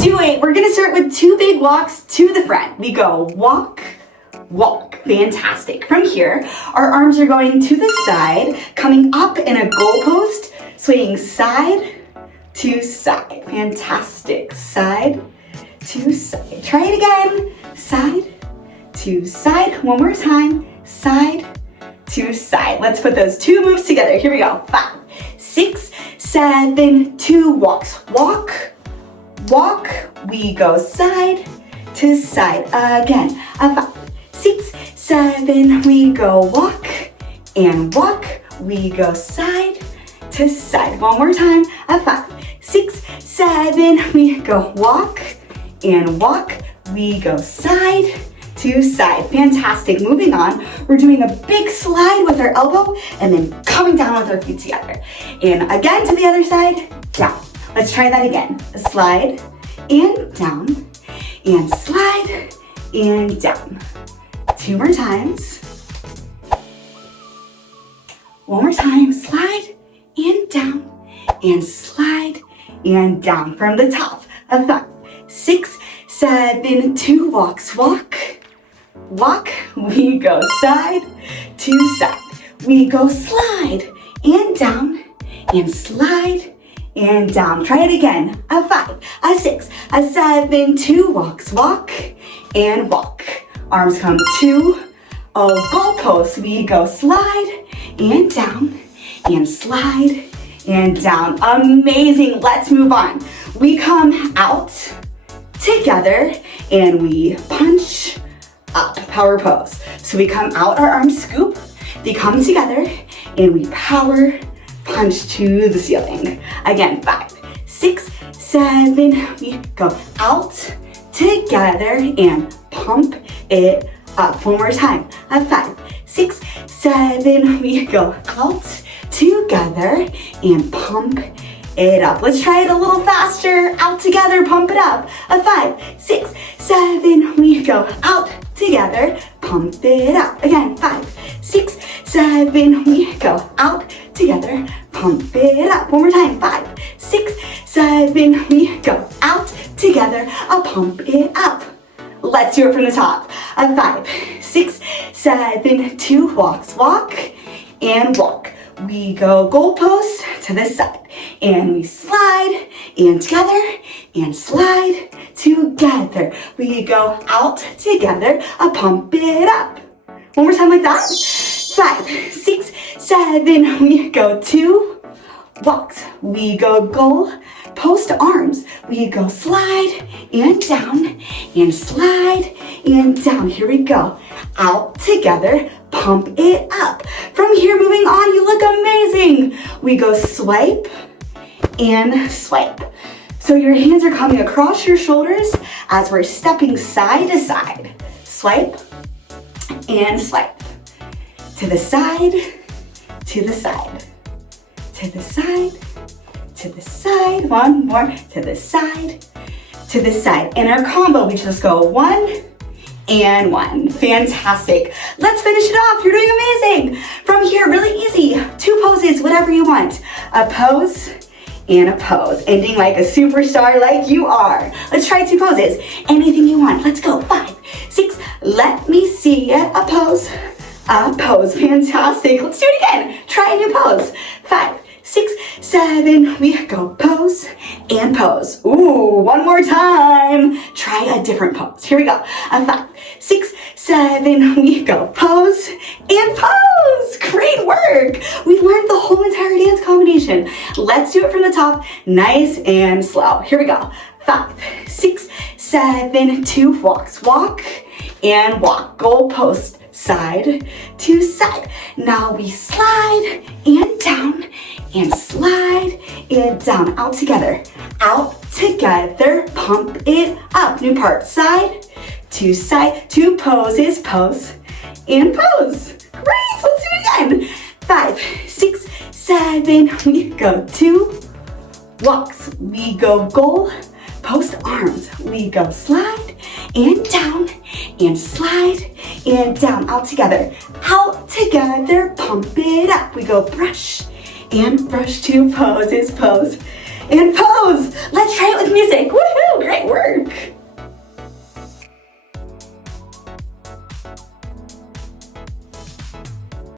do it. We're gonna start with 2 big walks to the front. We go walk, walk. Fantastic. From here, our arms are going to the side, coming up in a goalpost, swaying side to side. Fantastic. Side to side. Try it again. Side to side. One more time. Side to side. Let's put those 2 moves together. Here we go. 5, 6, 7, 2 walks. Walk, walk. We go side to side. Again. 5, 6, 7. We go walk and walk. We go side to side. One more time. 5, 6, 7. We go walk and walk. We go side to side. Fantastic. Moving on, we're doing a big slide with our elbow and then coming down with our feet together. And again to the other side, down. Let's try that again. A slide and down and slide and down. 2 more times. One more time. Slide and down and slide and down. From the top of 5, 6, 7, 2 walks. Walk, walk. We go side to side. We go slide and down and slide and down. Try it again. 5, 6, 7, 2 walks. Walk and walk. Arms come to a goalpost. We go slide and down and slide and down. Amazing. Let's move on. We come out together and we punch up. Power pose. So we come out, our arms scoop, they come together and we power punch to the ceiling. Again, 5, 6, 7. We go out together and pump it up. One more time. 5, 6, 7. We go out together and pump it up. Let's try it a little faster. Out together, pump it up. 5, 6, 7. We go out together, pump it up. Again, 5, 6, 7. We go out together, pump it up. One more time. 5, 6, 7. We go out together, pump it up. Let's do it from the top. 5, 6, 7, 2 walks. Walk and walk. We go goalposts to the side and we slide and together and slide together. We go out together, pump it up. One more time like that. 5, 6, 7. We go 2 walks. We go goal post arms. We go slide and down and slide and down. Here we go. Out together, pump it up. From here, moving on, you look amazing. We go swipe and swipe. So your hands are coming across your shoulders as we're stepping side to side. Swipe and swipe. To the side, to the side, to the side, to the side. One more, to the side, to the side. In our combo, we just go 1 and 1. Fantastic. Let's finish it off. You're doing amazing. From here, really easy. 2 poses, whatever you want. A pose and a pose. Ending like a superstar like you are. Let's try 2 poses. Anything you want. Let's go. 5, 6. Let me see it. A pose. A pose. Fantastic. Let's do it again. Try a new pose. 5, 6, 7. We go pose and pose. Ooh, one more time. Try a different pose. Here we go. 5, 6, 7. We go pose and pose. Great work. We learned the whole entire dance combination. Let's do it from the top, nice and slow. Here we go. 5, 6, 7. 2 walks. Walk and walk. Goalpost side to side. Now we slide and down and slide it down. Out together. Out together. Pump it up. New part. Side to side. 2 poses. Pose and pose. Great. Let's do it again. 5, 6, 7. We go 2 walks. We go goal post arms. We go slide and down and slide and down. Out together. Out together. Pump it up. We go brush and brush. 2 poses. Pose and pose. Let's try it with music. Woohoo!